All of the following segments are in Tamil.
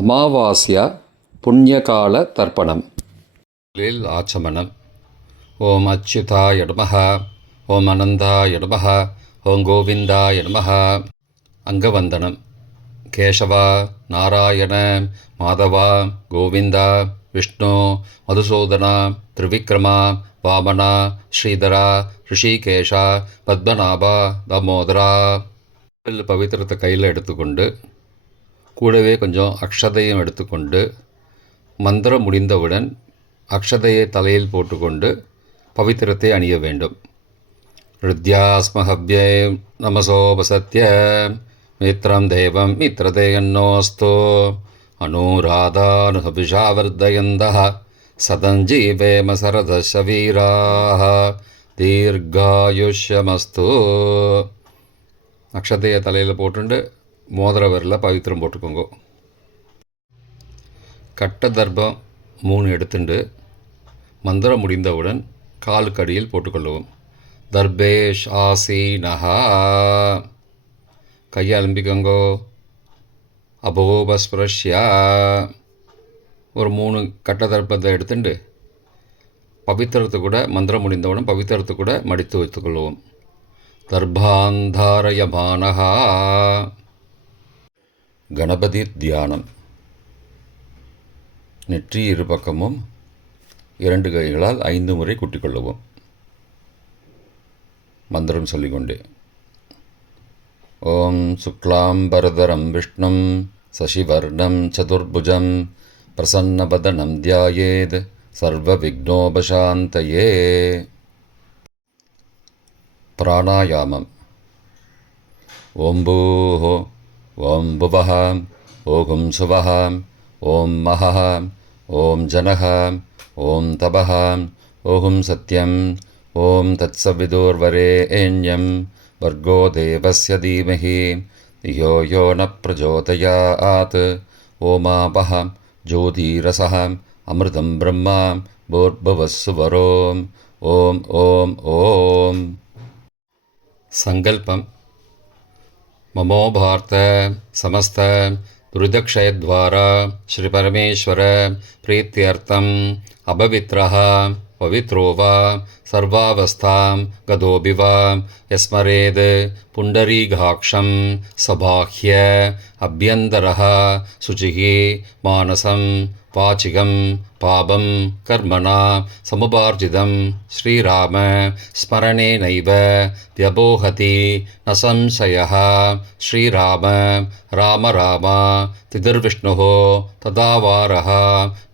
அமாவாஸ்யா புண்ணியகால தர்ப்பணம். ஆச்சமனம். ஓம் அச்சுதாய நமஹ, ஓம் அனந்தாய நமஹ, ஓம் கோவிந்தாய நமஹ. அங்கவந்தனம். கேசவா, நாராயண, மாதவா, கோவிந்தா, விஷ்ணு, மதுசூதனா, திரிவிக்ரமா, வாமனா, ஸ்ரீதரா, ரிஷிகேஷா, பத்மநாபா, தாமோதரா. பவித்திரத்தை கையில் எடுத்துக்கொண்டு கூடவே கொஞ்சம் அக்ஷதையும் எடுத்துக்கொண்டு மந்திரம் முடிந்தவுடன் அக்ஷதையை தலையில் போட்டுக்கொண்டு பவித்திரத்தை அணிய வேண்டும். ருத்யாஸ்மஹவ்யே நமசோபசத்ய மித்ரம் தேவம் மித்ரதேயன்னோஸ்தோ அனுராதானுஹபிஷாவர்தயந்தः சதஞ்சீவேம சரதசவீராः தீர்காயுஷ்யமஸ்து. அக்ஷதையை தலையில் போட்டுண்டு மோதிர விரலில் பவித்திரம் போட்டுக்கோங்க. கட்ட தர்ப்பம் 3 எடுத்துண்டு மந்திரம் முடிந்தவுடன் காலுக்கு அடியில் போட்டுக்கொள்ளுவோம். தர்பேஷ் ஆசீனஹா. கையை அலம்பிக்கோங்கோ. அபோபஸ்பிரஷ்யா. ஒரு 3 கட்ட தர்ப்பத்தை எடுத்துட்டு பவித்திரத்தை கூட மந்திரம் முடிந்தவுடன் பவித்திரத்தை கூட மடித்து வைத்துக்கொள்வோம். தர்பாந்தாரயமானஹா. கணபதி தியானம். நெற்றி இரு பக்கமும் 2 கைகளால் 5 முறை குட்டிக்கொள்ளவும். மந்திரம் சொல்லிக்கொண்டே. ஓம் சுக்லாம்பரதரம் விஷ்ணும் சசிவர்ணம் சதுர்புஜம் பிரசன்னபதனம் தியாயேத் சர்வ விக்னோபசாந்தயே. பிராணாயாமம். ஓம் பூஹோ, ஓம் புவஹ, ஓம் சுவஹ, ஓம் மஹஹ, ஓம் ஜனஹ, ஓம் தபஹ, ஓம் சத்யம், ஓம் தத்சவிதுர்வரேண்யம் வர்கோ தேவஸ்ய தீமஹி தியோ யோ ந பிரச்சோதயாத். ஓமாபஹ ஜோதிரசஹ அமிர்தம் பிரம்மா பூர்புவஸ்ஸுவரோம். ஓம் ஓம் ஓம். சங்கல்பம். ममो भारत समस्त दुरितक्षयद्वारा श्रीपरमेश्वर प्रीत्यर्थम् अपवित्रः पवित्रो वा सर्वावस्थां गतोऽपि वा यस्मरेद् पुण्डरीकाक्षं सबाह्य अभ्यन्तरः शुचिः मानसं वाचिकं पापं कर्मणा समुपार्जितं श्रीराम स्मरणेनैव व्यपोहति न संशयः. श्रीराम राम राम तिथिर्विष्णुः तदावारः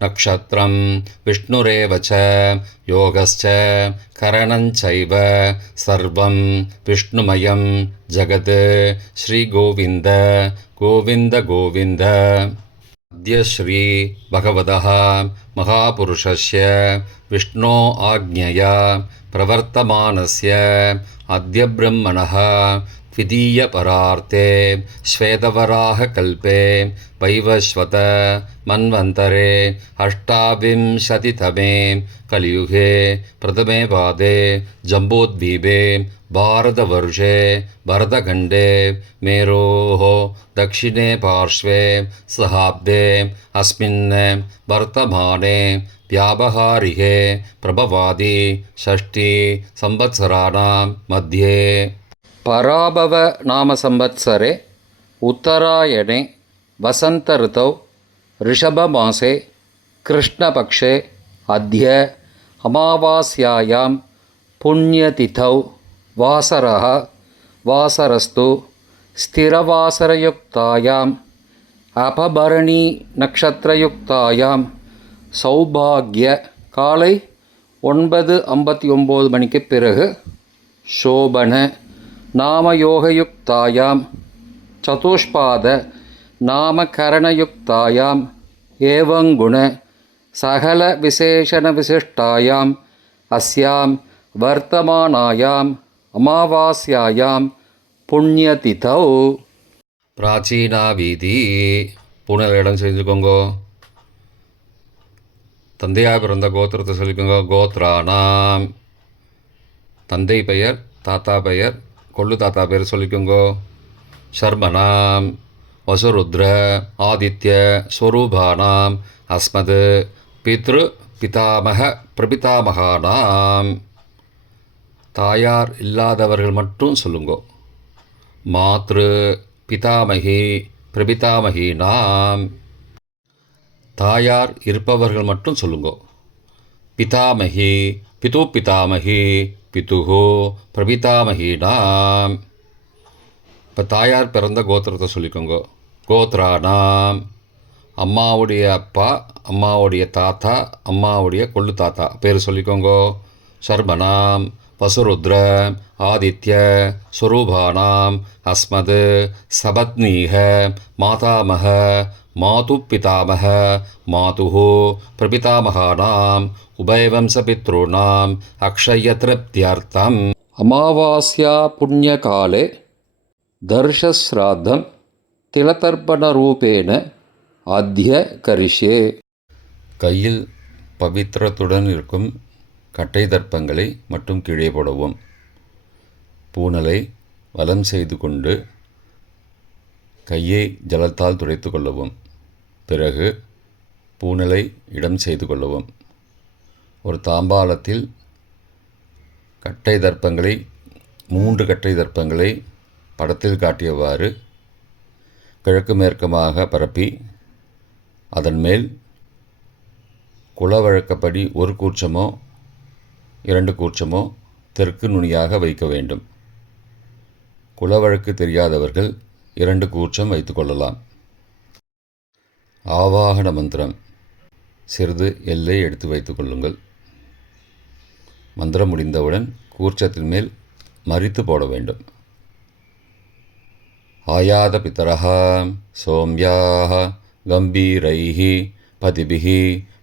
नक्षत्रं विष्णुरेव च योगश्च करणञ्चैव सर्वं विष्णुमयं जगत्. श्रीगोविन्द गोविन्द गोविन्द. अद्य श्री भगवतः महापुरुषस्य विष्णो आज्ञया प्रवर्तमानस्य अद्य ब्रह्मणः द्वितीयपरार्थे श्वेतवराहकल्पे वैवस्वत मन्वन्तरे 28तमे कलियुगे प्रथमे पादे जम्बूद्वीपे भारतवर्षे भरतखण्डे मेरोः दक्षिणे पार्श्वे सहाब्दे अस्मिन् वर्तमाने व्यावहारिके प्रभवादि 6 संवत्सराणां मध्ये पराभव नाम संवत्सरे उत्तरायणे वसंत ऋतौ ऋषभमासे कृष्णपक्षे अद्य अमावास्यायां पुण्यतिथौ वासरः वासरस्तु स्थिरवासरयुक्तायाम् अपभरणी नक्षत्रयुक्तायां सौभाग्य காலை 9:59 மணிக்கு பிறகு शोभन नामयोगयुक्तायां चतुष्पाद नामकरणयुक्तायां एवं गुण सकल विशेषण विशिष्टायां अस्यां वर्तमानायां अमावास्यायां पुण्यतिथौ. प्राचीना வீதி. பூனல் இடம் செஞ்சுக்கோங்கோ. தந்தையாக பிறந்த கோத்திரத்தை சொல்லிக்கோங்க. கோத்ரானாம். தந்தை பெயர், தாத்தா பெயர், கொள்ளு தாத்தா பேர் சொல்லிக்கோங்கோ. ஷர்மனாம். வசுருத்ர ஆதித்ய ஸ்வரூபானாம் அஸ்மத் பித்ரு பிதாமக பிரபிதாமகானாம். தாயார் இல்லாதவர்கள் மட்டும் சொல்லுங்கோ. மாத்ரு பிதாமகி பிரபிதாமகீனாம். தாயார் இருப்பவர்கள் மட்டும் சொல்லுங்கோ. பிதாமகி பிது பிதாமகி பிதுஹோ பிரபிதாமகீனாம். இப்போ தாயார் பிறந்த கோத்திரத்தை சொல்லிக்கோங்க. கோத்ரானாம், அம்மாவுடைய அப்பா, அம்மாவுடைய தாத்தா, அம்மாவுடைய கொள்ளு தாத்தா பேர் சொல்லிக்கோங்க. சர்மனாம் வசுருத்ர ஆதித்ய ஸ்வரூபானாம் அஸ்மத் சபத்னீக மாதாமக மாது பிதாமக மாதுஹோ பிரபிதாமகானாம் உபயவம்சபித்ருணாம் அக்ஷயத்ருப்தியர்த்தம் அமாவாஸ்யா புண்ணியகாலே தர்ஷஸ்ராத்தம் திலதர்ப்பணரூபேண ஆத்ய கரிஷே. கையில் பவித்திரத்துடன் இருக்கும் கட்டை தர்ப்பங்களை மட்டும் கீழே போடவும். பூனலை வலம் செய்து கொண்டு கையை ஜலத்தால் துடைத்து கொள்ளவும். பிறகு பூனலை இடம் செய்து கொள்ளவும். ஒரு தாம்பாளத்தில் கட்டை தர்ப்பங்களை 3 கட்டை தர்ப்பங்களை படத்தில் காட்டியவாறு கிழக்கு மேற்கமாக பரப்பி அதன் மேல் குலவழக்கப்படி 1 கூர்ச்சமோ 2 கூர்ச்சமோ தெற்கு நுனியாக வைக்க வேண்டும். குலவழக்கு தெரியாதவர்கள் 2 கூர்ச்சம் வைத்துக்கொள்ளலாம். ஆவாகன மந்திரம் சிறிது எல்லை எடுத்து வைத்துக் கொள்ளுங்கள். மந்திரம் முடிந்தவுடன் கூர்ச்சத்தின் மேல் மறித்து போட வேண்டும். ஆயாத பிதரஹ சோம்யாஹ கம்பீரைஹ பதிபிஹ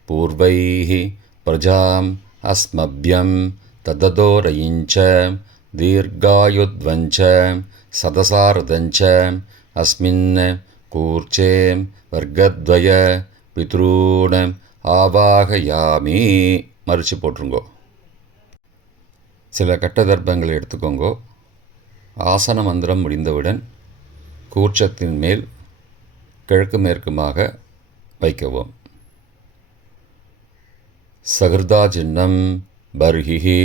பூர்வைஹ பிரஜாம் அஸ்மப்யம் தததோரயிஞ்ச தீர்காயுத்வஞ்ச சதசாரதஞ்ச அஸ்மின் கூர்ச்சே வர்க்கத்வய பித்ரூண ஆவாகயாமி. மறித்து போட்டுருங்கோ. சில கட்ட தர்ப்பங்களை எடுத்துக்கோங்கோ. ஆசன மந்திரம் முடிந்தவுடன் கூர்ச்சத்தின் மேல் கிழக்கு மேற்குமாக வைக்கவும். சகிருதா சின்னம் பர்ஹிஹி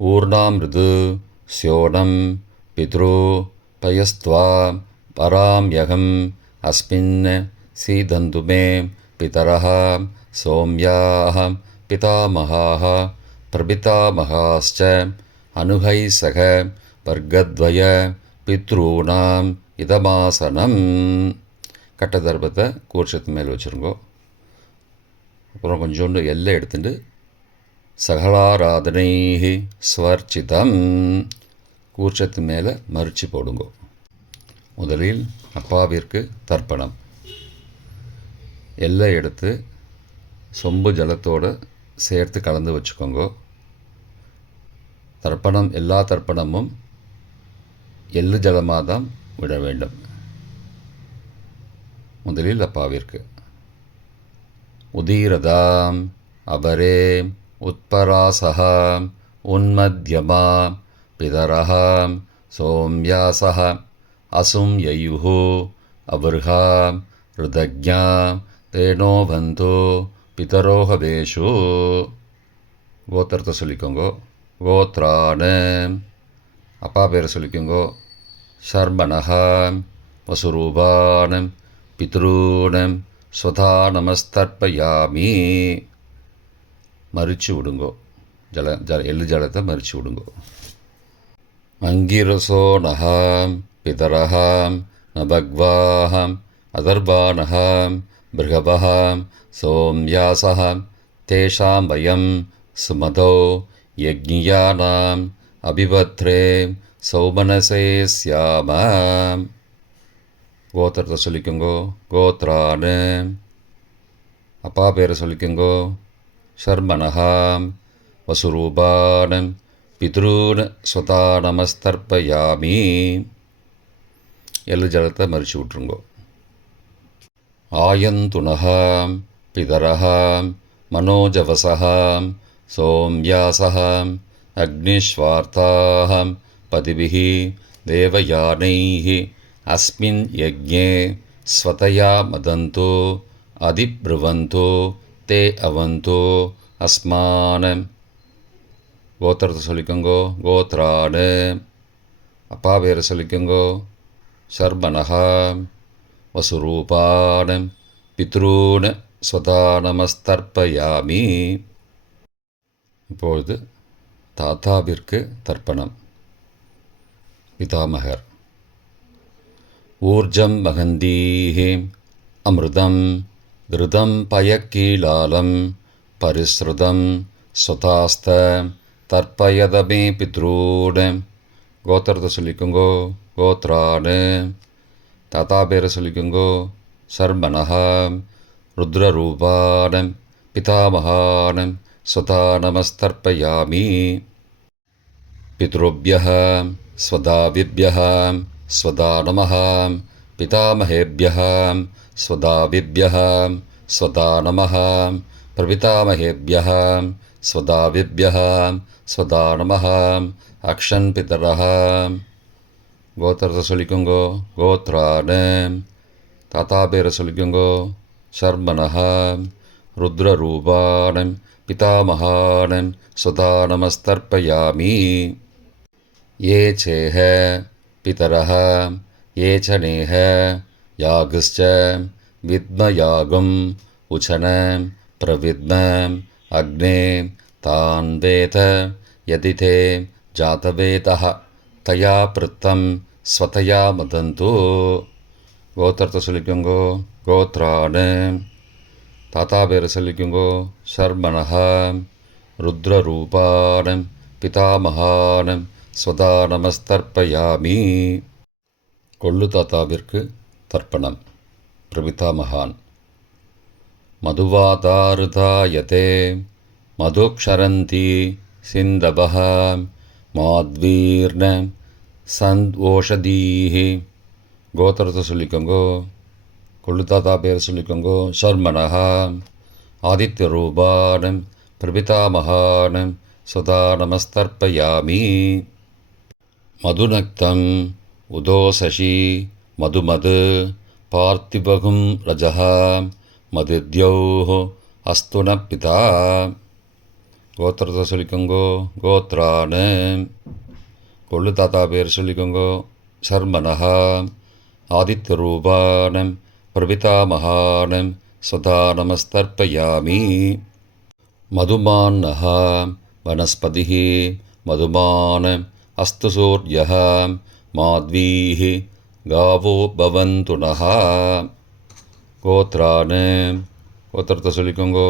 ஊர்ணாமிருது ஸ்யோனம் பித்ரு பயஸ்த்வா பராம்யகம் அஸ்மின் சீதந்துமே பிதரஹ சோம்யாஹ பிதாமகாஹ பிரபிதாமகாஸ்ச அனுகை சக வர்க்கத்வய பித்ரூணாம் இதமாசனம். கட்ட தர்ப்பத்தை கூர்ச்சத்து மேல் வச்சுருங்கோ. அப்புறம் கொஞ்சோண்டு எல்லை எடுத்துட்டு சகலாராதனை ஸ்வர்ச்சிதம் கூர்ச்சத்து மேலே மறித்து போடுங்கோ. முதலில் அப்பாவிற்கு தர்ப்பணம். எல்லை எடுத்து சொம்பு ஜலத்தோடு சேர்த்து கலந்து வச்சுக்கோங்க. தர்ப்பணம் எல்லா தர்ப்பணமும் எள்ளு ஜலமாக தான் விட வேண்டும். முதலில் அப்பாவிற்கு உதீரதாம் அபரே உத்பராசகாம் உன்மத்யமா பிதரஹாம் சோம்யாசஹ அசும் யயுஹு அபர்ஹாம் ருதக்ஞாம் தேனோ பந்தோ பிதரோஹவேஷு. கோத்திரத்தை சொல்லிக்கோங்கோ. கோத்ரான அப்பா பேரை சொல்லிக்கோங்கோ. சர்மணஹாம் வசுரூபானம் பித்ரூணம் ஸ்வதா நமஸ்தர்ப்பயாமி. மறித்து விடுங்கோ. எள்ளு ஜலத்தை மறித்து விடுங்கோ. அங்கிரசோ நகாம் பிதரஹாம் நபக்வாஹாம் அதர்பானஹாம் பிருகபஹாம் சோம்யாசஹாம் தேஷாம் வயம் சுமதோ யக்ஞியானாம் அபிபத்ரே சௌமனசே ஸ்யாமாம். கோத்திரத்தை சொல்லிக்கோங்கோ. கோத்ரான அப்பா பேரை சொல்லிக்கோங்கோ. சர்மணஹாம் வசுரூபானம் பித்ரூன் ஸ்வதா நமஸ்தர்ப்பயாமி. எள்ளு ஜலத்தை மறித்து விட்ருங்கோ. ஆயந்துனஹாம் பிதரஹாம் மனோஜவசஹாம் சோம்யாசஹாம் அக்னிஸ்வார்த்தாஹாம் பதிபிஹி தேவயானைஹி அஸ்மின் யக்ஞே ஸ்வதயா மதந்தோ அதிப்ருவந்தோ தே அவந்தோ அஸ்மான. கோத்திரத்தை சொல்லிக்கோங்கோ. கோத்ராடு. அப்பா பேரை சொல்லிக்கோங்கோ. சர்பனஹா. வசுரூபான பித்ரூன ஸ்வதா நமஸ்தர்ப்பயாமி. இப்பொழுது தாத்தாவிற்கு தர்ப்பணம். பிதாமகர். ஊர்ஜம் வகந்தீஹி அமிர்தம் கிருதம் பயக்கீலாலம் பரிஸ்ருதம் ஸ்வதாஸ்த தர்ப்பயதமே பித்ரூட. கோத்திரத்தை சொல்லிக்கோங்கோ. கோத்ராடு. தாத்தா பேரை சொல்லிக்கோங்கோ. சர்மனஹா. ருத்ரரூபான பிதாமகான ஸ்வதா நமஸ்தர்ப்பயாமி. பித்ருभ्यः ஸ்வதாவிभ्यः ஸ்வதா நமः. பிதாமகேभ्यः ஸ்வதாவிभ्यः ஸ்வதா நமः. பிரபிதாமகேभ्यः ஸ்வதாவிभ्यः ஸ்வதா நமः. அக்ஷன் பிதரः. கோத்திரத்தை சொல்லிக்கோங்கோ. கோத்ராடு. தாத்தா பேரை சொல்லிக்கோங்கோ. சர்மனஹா. ருத்ரரூபான பிதாமகான ஸ்வதா நமஸ்தர்ப்பயாமி. ये चेह पितरः ये च नेह यागश्च विद्मयागम् उचन प्रविद्म अग्ने तान् वेद यदि ते जातवेदः तया पृत्तं स्वतया मदन्तु. கோத்திரத்தை சொல்லிக்கோங்கோ. கோத்ராடு. தாத்தா பேரை சொல்லிக்கோங்கோ. சர்மனஹா. ருத்ரரூபான பிதாமகான ஸ்வதா நமஸ்தர்ப்பயாமி. கொள்ளு தாத்தாவிற்கு தர்ப்பணம். பிரபிதாமகான். மதுவாதாருதாயதே மதுக்ஷரந்தி சிந்தபஹ மாத்வீர்ண சந்த்வோஷதீஹி. கோத்திரத்தை சொல்லிக்கோங்கோ. கொள்ளு தாத்தா பேரை சொல்லிக்கோங்கோ. சர்மனஹா. ஆதித்யரூபான பிரபிதாமகான ஸ்வதா நமஸ்தர்ப்பயாமி. மதுநக்தம் உதோசசி மதுமது பார்த்திபகும் ரஜः மதித்யோः அஸ்துன பிதா. கோத்திரத்தை சொல்லிக்கோங்கோ. கோத்ரானு. கொள்ளு தாத்தா பேர் சொல்லிக்கோங்கோ. சர்மனஹா. ஆதித்யரூபான பிரபிதாமகான ஸ்வதா நமஸ்தர்ப்பயாமி. மதுமான்னः वनस्पतिः मधुमान अस्तु सूर्यः माध्वीः गावो भवन्तु नः. கோத்ரானு. கோத்திரத்தை சொல்லிக்கோங்கோ.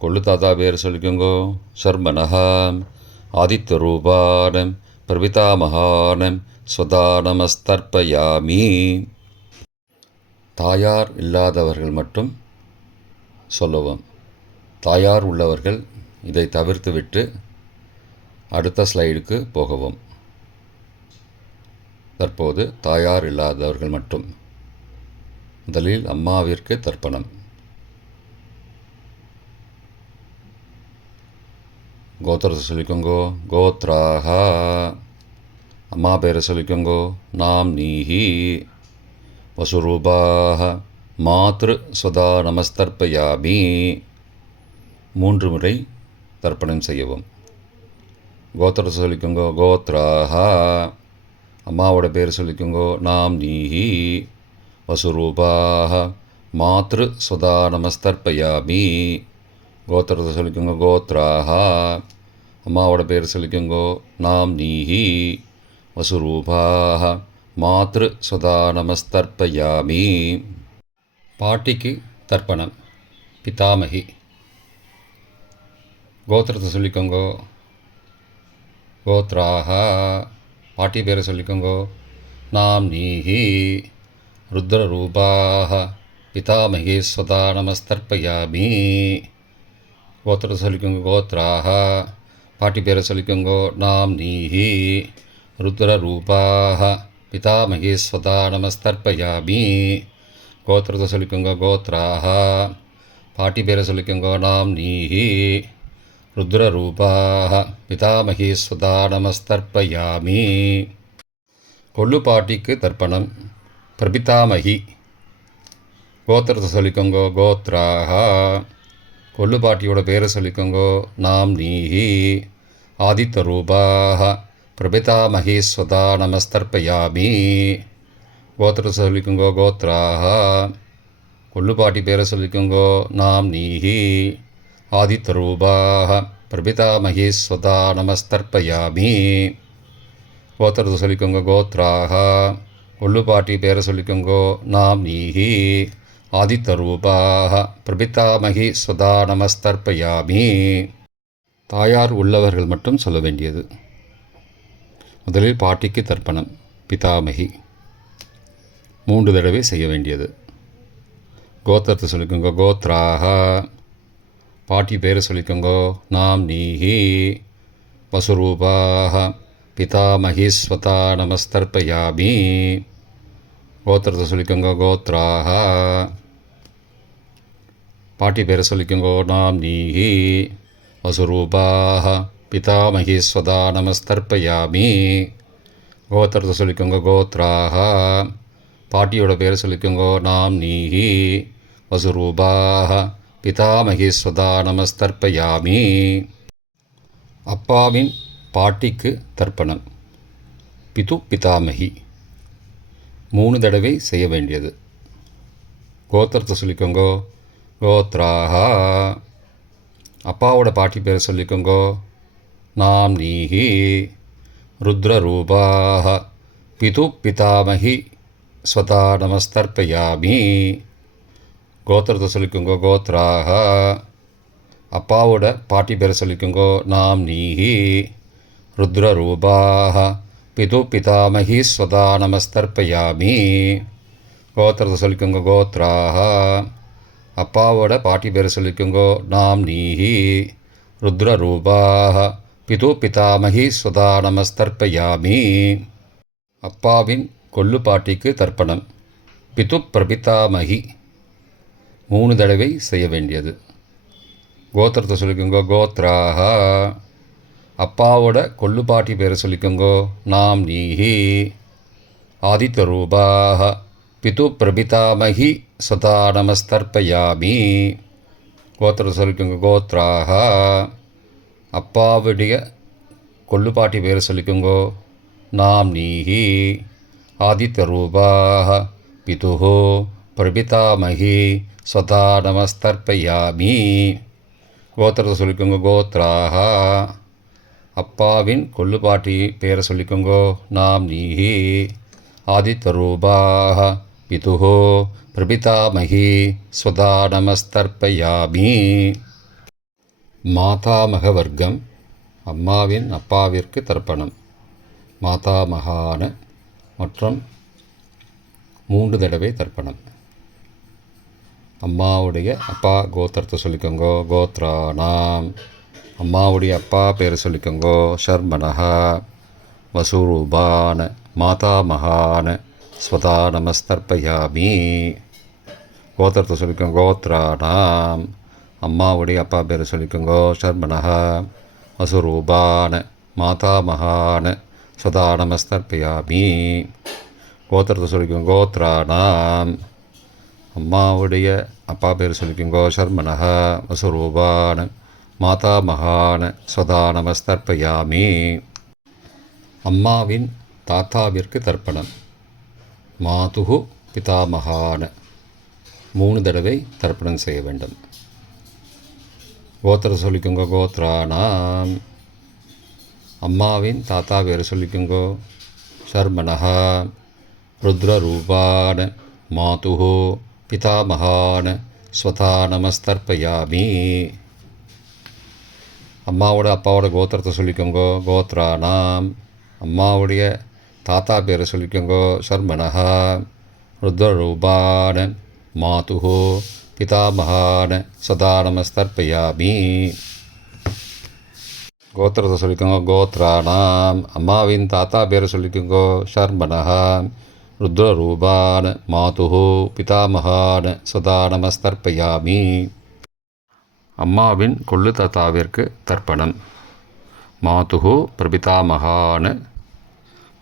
கொள்ளு தாத்தா பேர் சொல்லிக்கோங்கோ. சர்மனஹா. ஆதித்யரூபான பிரபிதாமகான ஸ்வதா நமஸ்தர்ப்பயாமி. தாயார் இல்லாதவர்கள் மட்டும் சொல்லவும். தாயார் உள்ளவர்கள் இதை தவிர்த்துவிட்டு அடுத்த ஸ்லைடுக்கு போகவும். தற்போது தாயார் இல்லாதவர்கள் மட்டும். முதலில் அம்மாவிற்கு தர்ப்பணம். கோத்திரத்தை சொல்லிக்கோங்கோ. கோத்ராஹா. அம்மா பேரை சொல்லிக்கோங்கோ. நாம் நீஹி. வசுரூபாஹ மாத்ரு ஸ்வதா நமஸ்தர்ப்பயாமி. 3 முறை தர்ப்பணம் செய்யவும். கோத்திரத்தை சொல்லிக்கோங்கோ. கோத்ராஹா. அம்மாவோட பேர் சொல்லிக்கோங்கோ. நாம் நீஹி. வசுரூபாஹ மாத்ரு ஸ்வதா நமஸ்தர்ப்பயாமி. கோத்திரத்தை சொல்லிக்கோங்கோ. கோத்ராஹா. அம்மாவோட பேர் சொல்லிக்கோங்கோ. நாம் நீஹி. வசுரூபாஹ மாத்ரு ஸ்வதா நமஸ்தர்ப்பயாமி. பாட்டிக்கு தர்ப்பணம். பிதாமகி. கோத்திரத்தை சொல்லிக்கோங்கோ. கோத்ராஹா. பாட்டி பேரை சொல்லிக்கோங்கோ. நாம் நீஹி. ருத்ரரூபாஹ பிதாமகி ஸ்வதா நமஸ்தர்ப்பயாமி. கோத்திரத்தை சொல்லிக்கோங்கோ. கோத்ராஹா. பாட்டி பேரை சொல்லிக்கோங்கோ. நாம் நீஹி. ருத்ரரூபாஹ பிதாமகி ஸ்வதா நமஸ்தர்ப்பயாமி. கோத்திரத்தை சொல்லிக்கோங்கோ. கோத்ராஹா. பாட்டி பேரை சொல்லிக்கோங்கோ. நாம் நீஹி. ருத்ரரூபாஹ பிதாமகி ஸ்வதா நமஸ்தர்ப்பயாமி. கொள்ளு பாட்டிக்கு தர்ப்பணம். பிரபிதாமகி. கோத்திரத்தை சொல்லிக்கோங்கோ கோத்ராஹா. கொள்ளு பாட்டியோட பேரை சொல்லிக்கோங்கோ நாம் நீஹி. ஆதித்த ரூபாக பிரபிதா மகேஸ்வதா நமஸ்தர்ப்பயாமி. கோத்திரத்தை சொல்லிக்கோங்கோ கோத்ராஹா. கொள்ளு பாட்டி பேரை சொல்லிக்கோங்கோ நாம் நீஹி. ஆதித்த ரூபாக பிரபிதா மகேஸ்வதா நமஸ்தர்ப்பயாமி. கோத்திரத்தை சொல்லிக்கோங்க கோத்ராஹா. கொள்ளு பாட்டி பேரை சொல்லிக்கோங்கோ நாம் நீஹி. ஆதித்த ரூபாக பிரபிதாமகி ஸ்வதா நமஸ்தர்ப்பயாமி. தாயார் உள்ளவர்கள் மட்டும் சொல்ல வேண்டியது. முதலில் பாட்டிக்கு தர்ப்பணம் பிதாமகி 3 தடவை செய்ய வேண்டியது. கோத்திரத்தை சொல்லிக்கோங்க கோத்ராஹா. பாட்டி பேரை சொல்லிக்கோங்கோ நாம் நீஹி. வசுரூபாக பிதாமகி ஸ்வதா நமஸ்தர்ப்பயாமி. கோத்திரத்தை சொல்லிக்கோங்க கோத்ராஹா. பாட்டி பேரை சொல்லிக்கோங்கோ நாம் நீஹி. வசுரூபாக பிதாமகி ஸ்வதா நமஸ்தர்ப்பயாமி. கோத்திரத்தை சொல்லிக்கோங்க கோத்ராஹா. பாட்டியோட பேரை சொல்லிக்கோங்கோ நாம் நீஹி. வசுரூபாக பிதாமகி ஸ்வதா நமஸ்தர்ப்பயாமி. அப்பாவின் பாட்டிக்கு தர்ப்பணம் பிது பிதாமகி 3 தடவை செய்ய வேண்டியது. கோத்திரத்தை சொல்லிக்கோங்கோ கோத்ராஹா. அப்பாவோட பாட்டி பேரை சொல்லிக்கோங்கோ நாம் நீஹி. ருத்ரரூபாக பிது பிதாமகி ஸ்வதா நமஸ்தர்ப்பயாமி. கோத்திரத்தை சொல்லிக்கோங்கோ கோத்ராஹா. அப்பாவோட பாட்டி பேரை சொல்லிக்கோங்கோ நாம் நீஹி. ருத்ரரூபாக பிது பிதாமகி ஸ்வதா நமஸ்தர்ப்பயாமி. கோத்திரத்தை சொல்லிக்கோங்க கோத்ராஹா. அப்பாவோட பாட்டி பேரை சொல்லிக்கோங்கோ நாம் நீஹி. ருத்ரரூபாக பிது பிதாமகி ஸ்வதா நமஸ்தர்ப்பயாமி. அப்பாவின் கொள்ளு பாட்டிக்கு தர்ப்பணம் பிது பிரபிதாமகி 3 தடவை செய்ய வேண்டியது. கோத்திரத்தை சொல்லிக்கோங்கோ கோத்ராஹா. அப்பாவோட கொள்ளு பாட்டி பேரை சொல்லிக்கோங்கோ நாம் நீஹி. ஆதித்த ரூபாக பிது பிரபிதாமகி ஸ்வதா நமஸ்தர்ப்பயாமி. கோத்திரத்தை சொல்லிக்கோங்க கோத்ராஹா. அப்பாவுடைய கொள்ளு பாட்டி பேரை சொல்லிக்கோங்கோ நாம் நீஹி. ஆதித்த ரூபாக பிது பிரபிதாமகி ஸ்வதா நமஸ்தர்ப்பயாமி. கோத்திரத்தை சொல்லிக்கோங்க கோத்ராஹா. அப்பாவின் கொள்ளு பாட்டி பேரை சொல்லிக்கோங்கோ நாம் நீஹி. ஆதித்த ரூபாக பிது பிரபிதாமகி ஸ்வதா நமஸ்தர்ப்பயாமி. மாதாமக வர்க்கம் அம்மாவின் அப்பாவிற்கு தர்ப்பணம் மாதாமகான மற்றும் 3 தடவை தர்ப்பணம். அம்மாவுடைய அப்பா கோத்திரத்தை சொல்லிக்கோங்கோ கோத்ரானாம். அம்மாவுடைய அப்பா பேரை சொல்லிக்கோங்கோ ஷர்மனஹா. வசுரூபான மாதாமகான ஸ்வதா நமஸ்தர்ப்பயாமி. கோத்திரத்தை சொல்லிக்கோங்க கோத்ரானாம். அம்மாவுடைய அப்பா பேரை சொல்லிக்கோங்கோ ஷர்மனஹா. வசுரூபான மாதாமகான ஸ்வதா நமஸ்தர்ப்பயாமி. கோத்திரத்தை சொல்லிக்கோங்க கோத்ரானாம். அம்மாவுடைய அப்பா பேர் சொல்லிக்கோங்கோ ஷர்மனஹா. வசுரூபான மாதாமகான ஸ்வதா நமஸ்தர்ப்பயாமி. அம்மாவின் தாத்தாவிற்கு தர்ப்பணம் மாதுகு பிதாமகான 3 தடவை தர்ப்பணம் செய்ய வேண்டும். கோத்திர சொல்லிக்கோங்க கோத்ரானாம். அம்மாவின் தாத்தா பேர் சொல்லிக்கோங்கோ ஷர்மனஹா. ருத்ரரூபான மாதுகு பிதாமகான ஸ்வதா நமஸ்தர்ப்பயாமி. அம்மாவோட அப்பாவோட கோத்திரத்தை சொல்லிக்கோங்கோ கோத்ரானாம். அம்மாவுடைய தாத்தா பேரை சொல்லிக்கோங்கோ ஷர்மனஹா. ருத்ரரூபான மாதுகு பிதாமகான சதா நமஸ்தர்ப்பயாமி. கோத்திரத்தை சொல்லிக்கோங்க கோத்ரானாம். அம்மாவின் தாத்தா பேரை சொல்லிக்கோங்கோ ஷர்மனஹா. ருத்ரரூபான மாதுகு பிதாமகான சதா நமஸ்தர்ப்பயாமி. அம்மாவின் கொள்ளு தாத்தாவிற்கு தர்ப்பணம் மாதுகு பிரபிதாமகான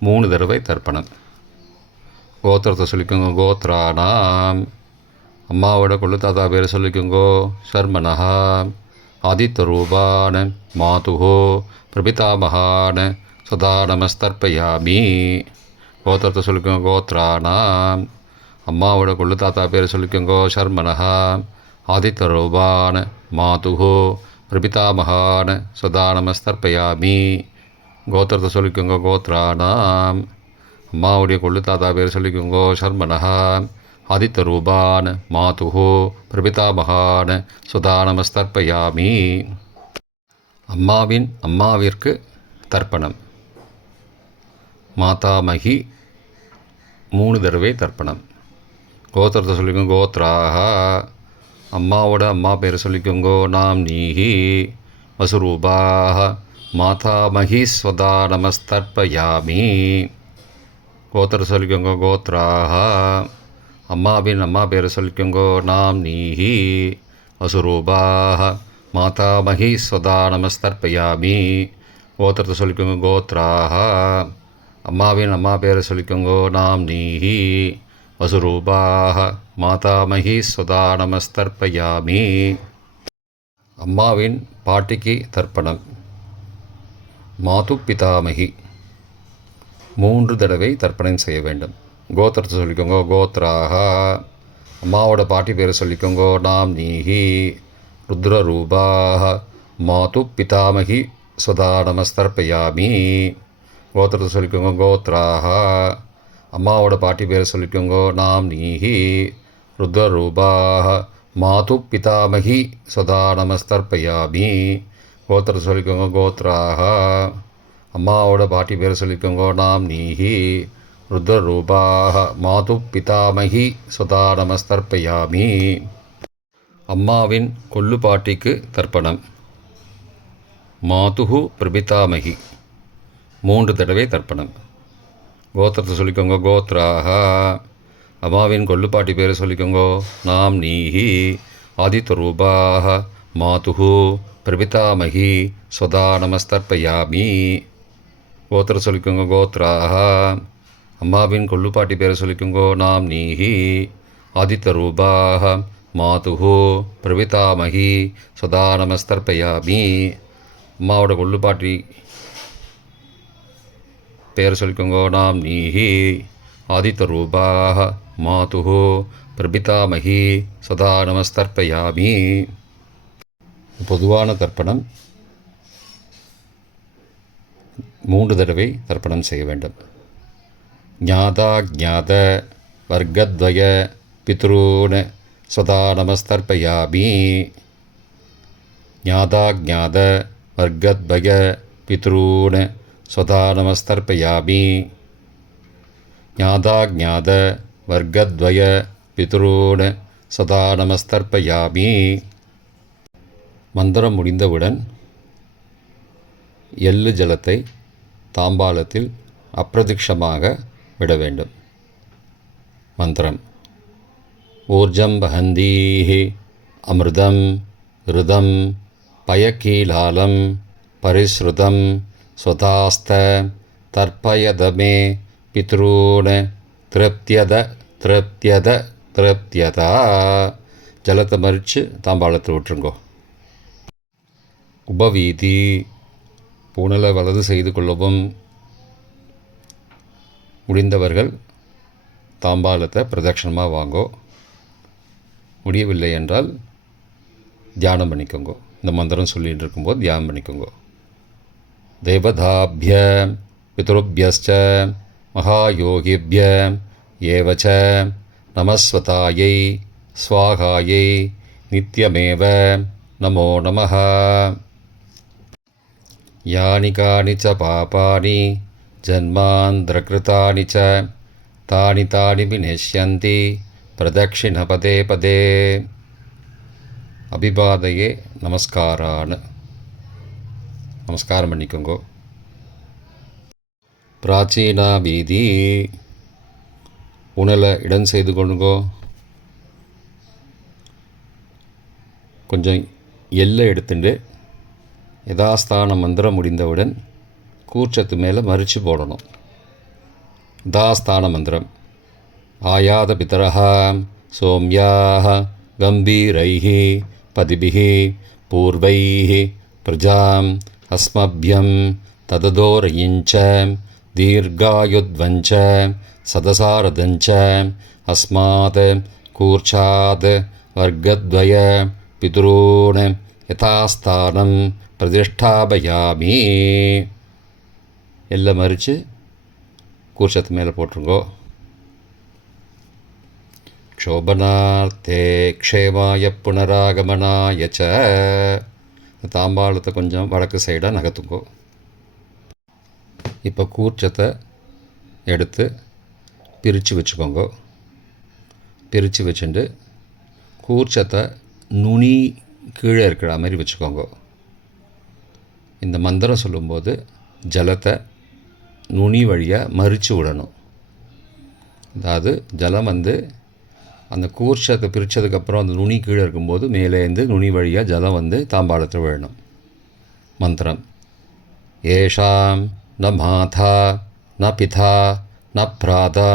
3 தடவை தர்ப்பணம். கோத்திரத்தை சொல்லிக்கோங்க கோத்ரானாம். அம்மாவோட கொள்ளு தாத்தா பேர் சொல்லிக்கோங்கோ. சர்மனஹா. ஆதித்யரூபான மாதுஹோ பிரபிதாமகான சதா நமஸ்தர்ப்பயாமி. கோத்திரத்தை சொல்லிக்கோங்க. கோத்ரானாம். அம்மாவோட கொள்ளு தாத்தா பேர் சொல்லிக்கோங்கோ. சர்மனஹா. ஆதித்யரூபான மாதுஹோ பிரபிதாமகான சதா நமஸ்தர்ப்பயாமி. கோத்திரத்தை சொல்லிக்கோங்க. கோத்ரானாம். அம்மாவுடைய கொள்ளு தாத்தா பேர் சொல்லிக்கோங்கோ. சர்மனஹா. ஆதித்யரூபான மாதுஹோ பிரபிதாமகான சுதா நமஸ்தர்ப்பயாமி. அம்மாவிற்கு தர்ப்பணம். மாதாமகி 3 தடவை தர்ப்பணம். கோத்திரத்தை சொல்லிக்கோங்க. கோத்ராஹா. அம்மாவோட அம்மா பேர் சொல்லிக்கோங்கோ. நாம் நீஹி வசுரூபாஹ மாதாமகி ஸ்வதா நமஸ்தர்ப்பயாமி. கோத்திரத்தை சொல்லிக்கோங்க. கோத்ராஹா. அம்மாவின் அம்மா பேர் சொல்லிக்கோங்கோ. நாம் நீஹி வசுரூபாஹ மாதாமகி ஸ்வதா நமஸ்தர்ப்பயாமி. கோத்திரத்தை சொல்லிக்கோங்க. கோத்ராஹா. அம்மாவின் அம்மா பேர் சொல்லிக்கோங்கோ. நாம் நீஹி வசுரூபாஹ மாதாமகி ஸ்வதா நமஸ்தர்ப்பயாமி. அம்மாவின் பாட்டிக்கு தர்ப்பணம். மாது பிதாமகி 3 தடவை தர்ப்பணம் செய்ய வேண்டும். கோத்திரத்தை சொல்லிக்கோங்க. கோத்ராஹா. அம்மாவோட பாட்டி பேரை சொல்லிக்கோங்கோ. நாம் நீஹி ருத்ரரூபாஹ மாது பிதாமகி ஸ்வதா நமஸ்தர்ப்பயாமி. கோத்திரத்தை சொல்லிக்கோங்க. கோத்ராஹா. அம்மாவோட பாட்டி பேரை சொல்லிக்கோங்கோ. நாம் நீஹி ருத்ரரூபாஹ மாது பிதாமகி ஸ்வதா நமஸ்தர்ப்பயாமி. கோத்திரத்தை சொல்லிக்கோங்க. கோத்ராஹா. அம்மாவோட பாட்டி பேரை சொல்லிக்கோங்கோ. நாம் நீஹி ருத்ரரூபாஹ மாது பிதாமகி ஸ்வதா நமஸ்தர்ப்பயாமி. அம்மாவின் கொள்ளு பாட்டிக்கு தர்ப்பணம். மாதுஹு பிரபிதாமகி 3 தடவை தர்ப்பணம். கோத்திரத்தை சொல்லிக்கோங்க. கோத்ராஹா. அம்மாவின் கொள்ளு பாட்டி பேரை சொல்லிக்கோங்கோ. நாம் நீஹி ஆதித்யரூபாஹ மாதுஹு பிரபிதாமகி ஸ்வதா நமஸ்தர்ப்பயாமி. கோத்திரம் சொல்லிக்கோங்க. கோத்ராஹா. அம்மாவின் கொள்ளு பாட்டி பேரை சொல்லிக்கோங்கோ. நாம் நீஹி ஆதித்யரூபாஹ மாதுஹு பிரபிதாமகி ஸ்வதா நமஸ்தர்ப்பயாமி. அம்மாவோட கொள்ளு பாட்டி பேர் சொல்லிக்கோங்கோ. நாம் நீஹி ஆதித்யரூபாஹ மாதுஹு பிரபிதாமகி ஸ்வதா நமஸ்தர்ப்பயாமி. பொதுவான தர்ப்பணம் 3 தடவை தர்ப்பணம் செய்ய வேண்டும். ஞாதா ஞாத வர்க்கத்வய பித்ரூன் ஸ்வதா நமஸ்தர்ப்பயாமி. ஞாதா ஞாத வர்க்கத்வய பித்ரூன் ஸ்வதா நமஸ்தர்ப்பயாமி. ஞாதா ஞாத வர்க்கத்வய பித்ரூன் ஸ்வதா நமஸ்தர்ப்பயாமி. மந்திரம் முடிந்தவுடன் எள்ளு ஜலத்தை தாம்பாளத்தில் அப்பிரதிக்ஷமாக விட வேண்டும். மந்திரம். ஊர்ஜம் வஹந்தீஹி அமிர்தம் ருதம் பயக்கீலாலம் பரிஸ்ருதம் ஸ்வதாஸ்த தர்ப்பயதமே பித்ரூன் திருப்தியத திருப்தியத திருப்தியதா. ஜலத்தை மறித்து தாம்பாளத்தில் விட்டுருங்கோ. உபவீதி. புனலை வலது செய்து கொள்ளவும். முடிந்தவர்கள் தாம்பாளத்தை பிரதட்சணமாக வாங்கோ. முடியவில்லை என்றால் தியானம் பண்ணிக்கோங்க. இந்த மந்திரம் சொல்லிகிட்டு இருக்கும்போது தியானம் பண்ணிக்கோங்க. தேவதாபிய பித்ருபியஸ்ச மகாயோகிபிய ஏவச்ச நமஸ்வதாயை ஸ்வாகாயை நித்யமேவ நமோ நமः. யானி கானி ச பாபானி ஜன்மாந்திரகிருதானி ச தானி தானி விநஷ்யந்தி பிரதட்சிண பதே பதே. அபிபாதையே நமஸ்காரான்னு நமஸ்காரம் பண்ணிக்கோங்கோ. பிராச்சீனா வீதி. உணலை இடம் செய்து கொள்ளுங்கோ. கொஞ்சம் எல்லை எடுத்துட்டு யதாஸ்தான மந்திரம் முடிந்தவுடன் கூர்ச்சத்து மேலே மறித்து போடணும். யதாஸ்தான மந்திரம். ஆயாத பிதரஹ சோம்யாः கம்பீரைः பதிபிः பூர்வைः பிரஜாம் அஸ்மப்யம் தததோரயிஞ்ச தீர்காயுத்வஞ்ச சதசாரதஞ்ச அஸ்மாத் கூர்ச்சாத் வர்க்கத்வய பிதுரூன் யதாஸ்தானம் பிரதிஷ்டாபயாமி. எல்லாம் மறித்து கூர்ச்சத்து மேலே போட்டுருங்கோ. க்ஷோபனார்த்தே க்ஷேமாய புனராகமனாய ச. தாம்பாளத்தை கொஞ்சம் வடக்கு சைடாக நகர்த்துங்கோ. இப்போ கூர்ச்சத்தை எடுத்து பிரித்து வச்சுக்கோங்க. பிரித்து வச்சுட்டு கூர்ச்சத்தை நுனி கீழே இருக்கிற மாதிரி வச்சுக்கோங்க. இந்த மந்திரம் சொல்லும்போது ஜலத்தை நுனி வழியாக மறித்து விடணும். அதாவது ஜலம் அந்த கூர்ச்சத்தை பிரித்ததுக்கப்புறம் அந்த நுனி கீழே இருக்கும்போது மேலேருந்து நுனி வழியாக ஜலம் தாம்பாளத்தில் விழணும். மந்திரம்: ஏஷாம் ந மாதா ந பிதா ந பிராதா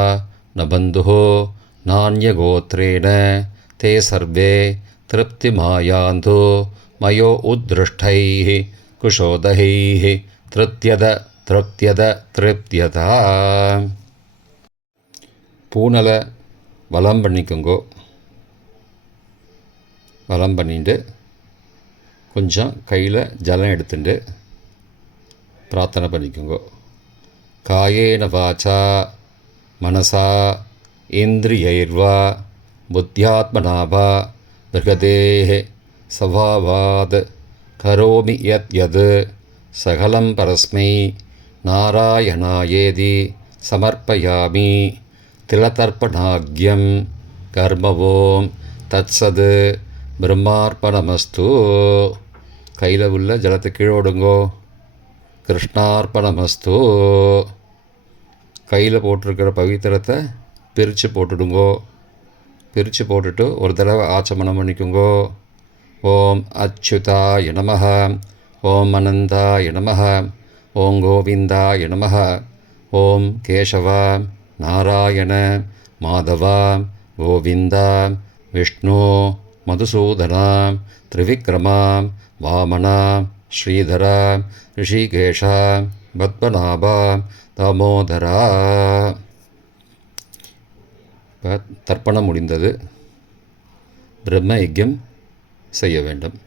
ந பந்துஹோ நான்யகோத்ரேண தே சர்வே திருப்திமாயாந்தோ மயோ உத்ருஷ்டைः குஷோதகைः திருப்தியத திருப்தியத திருப்தியதா. பூனலை வலம் பண்ணிக்கோங்கோ. வலம் பண்ணிட்டு கொஞ்சம் கையில் ஜலம் எடுத்துட்டு பிரார்த்தனை பண்ணிக்கோங்கோ. காயேன வாச்சா மனசா இந்திரியைர்வா புத்தியாத்மனாவா பிருகதேஹ சபாவாத் கரோமி யத் யத் சகலம் பரஸ்மை நாராயணாயேதி சமர்ப்பயாமி. திலதர்ப்பணாக்யம் கர்மவோம் தத்சத் பிரம்மார்ப்பணமஸ்து. கையில் உள்ள ஜலத்தை கீழோடுங்கோ. கிருஷ்ணார்ப்பணமஸ்து. கையில் போட்டிருக்கிற பவித்திரத்தை பிரித்து போட்டுடுங்கோ. பிரித்து போட்டுட்டு ஒரு தடவை ஆச்சமனம் பண்ணிக்கோங்கோ. ஓம் அச்சுதாய நமஹ, ஓம் அனந்தாய நமஹ, ஓம் கோவிந்தாய நமஹ, ஓம் கேசவ நாராயண மாதவ கோவிந்த விஷ்ணு மதுசூதன திரிவிக்ரம வாமன ஸ்ரீதர ரிஷிகேஷ பத்மநாப தாமோதரா. இப்போ தர்ப்பணம் முடிந்தது. பிரம்ம யஜ்யம் செய்ய வேண்டும்.